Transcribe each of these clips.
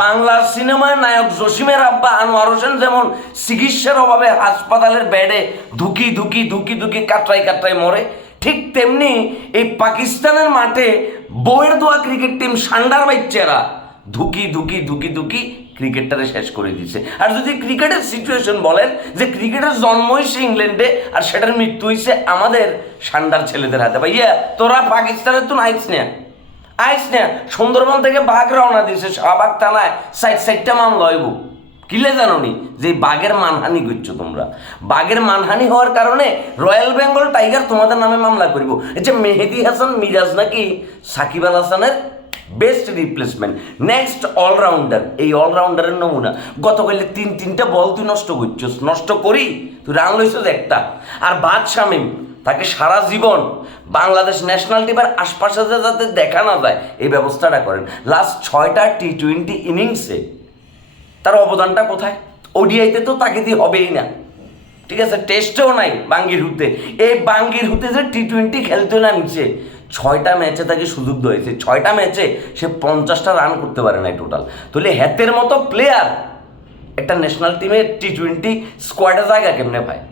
বাংলার সিনেমায় নায়ক জসিমের আব্বা আনোয়ার হোসেন যেমন চিকিৎসার অভাবে হাসপাতালের বেডে ধুকি ধুকি ধুকি ধুকি কাটরাই কাটরাই মরে, ঠিক তেমনি এই পাকিস্তানের মাঠে বইয়ের দোয়া ক্রিকেট টিম সান্ডার বাচ্চারা ধুকি ধুকি ধুকি ধুকি ক্রিকেটটারে শেষ করে দিছে আর যদি ক্রিকেটের সিচুয়েশন বলেন যে ক্রিকেটের জন্ম হয়েছে ইংল্যান্ডে আর সেটার মৃত্যু হয়েছে আমাদের সান্ডার ছেলেদের হাতে, ভাইয়া, তোরা পাকিস্তানের তো নাইস না আইস না, সুন্দরবন থেকে বাঘ রওনা দিয়েছে শাহবাগ থানায় সাইড সাইডটা মামলা হইব। কিলে জানো নি? যে বাঘের মানহানি করছ তোমরা। বাঘের মানহানি হওয়ার কারণে রয়্যাল বেঙ্গল টাইগার তোমাদের নামে মামলা করিব। যে মেহেদি হাসান, মিরাজ নাকি সাকিব আল হাসানের বেস্ট রিপ্লেসমেন্ট নেক্সট অলরাউন্ডার এই অলরাউন্ডারের নমুনা। গতকালে তিন তিনটা বল তুই নষ্ট করছিস। নষ্ট করি, তুই রান লইছিস একটা। আর বাদ শামিম তাকে সারা জীবন বাংলাদেশ ন্যাশনাল টিমের আশপাশে যাতে দেখা না যায়, এই ব্যবস্থাটা করেন। লাস্ট ছয়টা টি টোয়েন্টি ইনিংসে তার অবদানটা কোথায়? ওডিআইতে তো তাকে দিয়ে হবেই না। ঠিক আছে টেস্টেও নাই বাঙ্গির হুতে এই বাঙ্গির হুতে যে টি টোয়েন্টি খেলতে না নিচে, ছয়টা ম্যাচে তাকে সুযোগ হয়েছে। ছয়টা ম্যাচে সে পঞ্চাশটা রান করতে পারে নাই টোটাল তাহলে হ্যাতের মতো প্লেয়ার একটা ন্যাশনাল টিমের টি টোয়েন্টি স্কোয়াডে জায়গা কেমনে পায়?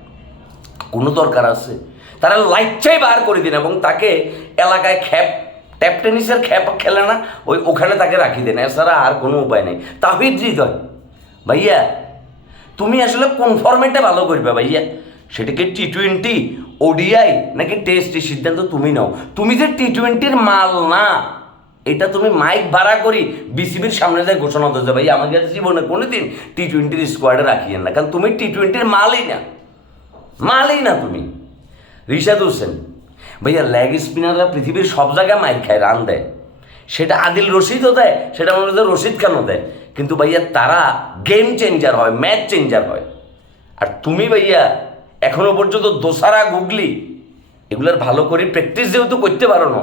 কোনো দরকার আছে? তারা লাইটটাই বার করে দিন এবং তাকে এলাকায় খ্যাপ ট্যাপ টেনিসের খ্যাপ খেলে না, ওই ওখানে তাকে রাখি দেন। এছাড়া আর কোনো উপায় নেই। তাহিদ হৃদয়, ভাইয়া, তুমি আসলে কোন ফর্মেটে ভালো করবে ভাইয়া? সেটাকে টি টোয়েন্টি ওডিআই নাকি টেস্ট এই সিদ্ধান্ত তুমি নাও? তুমি যে টি টোয়েন্টির মাল না, এটা তুমি মাইক ভাড়া করি বিসিবির সামনে যায় ঘোষণা দিতে ভাই আমাকে জীবনে কোনোদিন টি টোয়েন্টির স্কোয়াডে রাখিয়েন না। কারণ তুমি টি টোয়েন্টির মালই না। মালই না তুমি। রিশাদ হোসেন, ভাইয়া লেগ স্পিনাররা পৃথিবীর সব জায়গায় মাইর খায়, রান দেয়। সেটা আদিল রশিদও দেয়, সেটা মনে হচ্ছে রশিদ কেন দেয়। কিন্তু ভাইয়া তারা গেম চেঞ্জার হয় ম্যাচ চেঞ্জার হয়। আর তুমি ভাইয়া এখনও পর্যন্ত দোসারা, গুগলি, এগুলোর ভালো করে প্র্যাকটিস যেহেতু করতে পারো না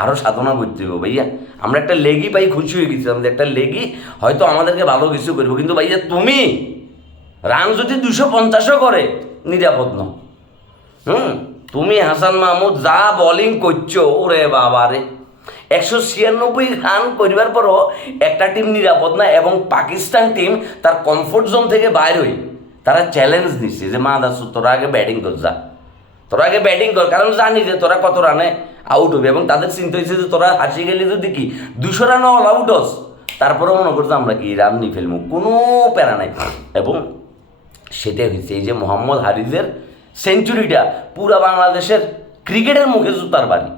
আরও সাধনা করতে হবে ভাইয়া। আমরা একটা লেগি পাই, খুশি হয়ে গেছিলাম যে একটা লেগি হয়তো আমাদেরকে ভালো কিছু করব। কিন্তু ভাইয়া তুমি রান যদি দুশো পঞ্চাশও করে, নিরাপদ হুম? তুমি হাসান মাহমুদ যা বোলিং করছ, ওরে বাবা রে। একশো ছিয়ানব্বই রান করিবার পরও একটা টিম নিরাপদ না এবং পাকিস্তান টিম তার কমফোর্ট জোন থেকে বাইর হই। তারা চ্যালেঞ্জ দিচ্ছে যে, মা দাসু, তোরা আগে ব্যাটিং কর, যা। তোরা আগে ব্যাটিং কর, কারণ জানি যে তোরা কত রানে আউট হবে এবং তাদের চিন্তা হয়েছে যে, তোরা হাসি গেলে যদি কি, দুশো রান অল আউট হস। তারপরে মনে করছে আমরা কি রান নিয়ে ফেলব কোনো প্যারা নাই। এবং সেটাই হয়েছে এই যে মোহাম্মদ হারিজের সেঞ্চুরিটা পুরা বাংলাদেশের ক্রিকেটের মুখে জুতার বাড়ি।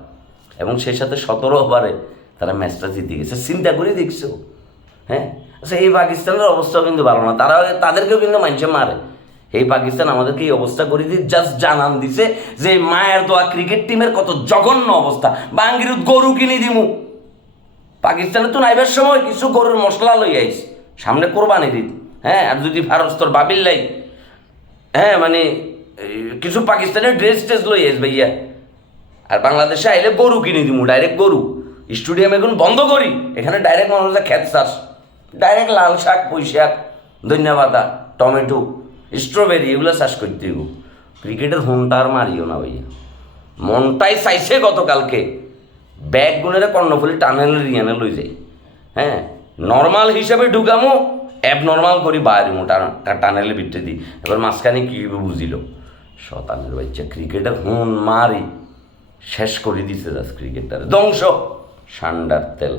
এবং সেই সাথে সতেরো ওভারে তারা ম্যাচটা জিতে গেছে। চিন্তা করে দেখছ। হ্যাঁ? আচ্ছা এই পাকিস্তানের অবস্থাও কিন্তু ভালো না। তারা তাদেরকেও কিন্তু মানুষে মারে। এই পাকিস্তান আমাদেরকে এই অবস্থা করে দিয়ে জাস্ট জানান দিছে যে, মায়ের দোয়া ক্রিকেট টিমের কত জঘন্য অবস্থা। বাঙ্গির গরু কিনে দিমু। পাকিস্তানে তো নাইবার সময় কিছু গরুর মশলা লই আইস সামনে কোরবানি দিন হ্যাঁ? আর যদি ভারতর বাবিল লাই। হ্যাঁ মানে কিছু পাকিস্তানের ড্রেস ট্রেস লই আইস ভাইয়া। আর বাংলাদেশে আইলে গরু কিনে দিমু ডাইরেক্ট গরু। স্টুডিয়াম এখন বন্ধ করি, এখানে ডাইরেক্ট মানুষ খেত চাষ। ডাইরেক্ট লাল শাক, পুঁই শাক ধন্যবাদা টমেটো স্ট্রবেরি এগুলো চাষ করতে দিব ক্রিকেটের হোমটা আর মারিও না ভাইয়া। মনটাই চাইছে গতকালকে, ব্যাগ গুনেরে কর্ণফুলি টানেল রিয়ানে লই যাই। হ্যাঁ নর্মাল হিসাবে ঢুকামো অ্যাব নর্মাল করি বাইরে টানেলে বিটে দিই। এবার মাঝখানে কী বুঝিল। শতানের বাচ্চা ক্রিকেটে হুন মারি শেষ করে দিছে যাস ক্রিকেটার ধ্বংস! সান্ডার তেল।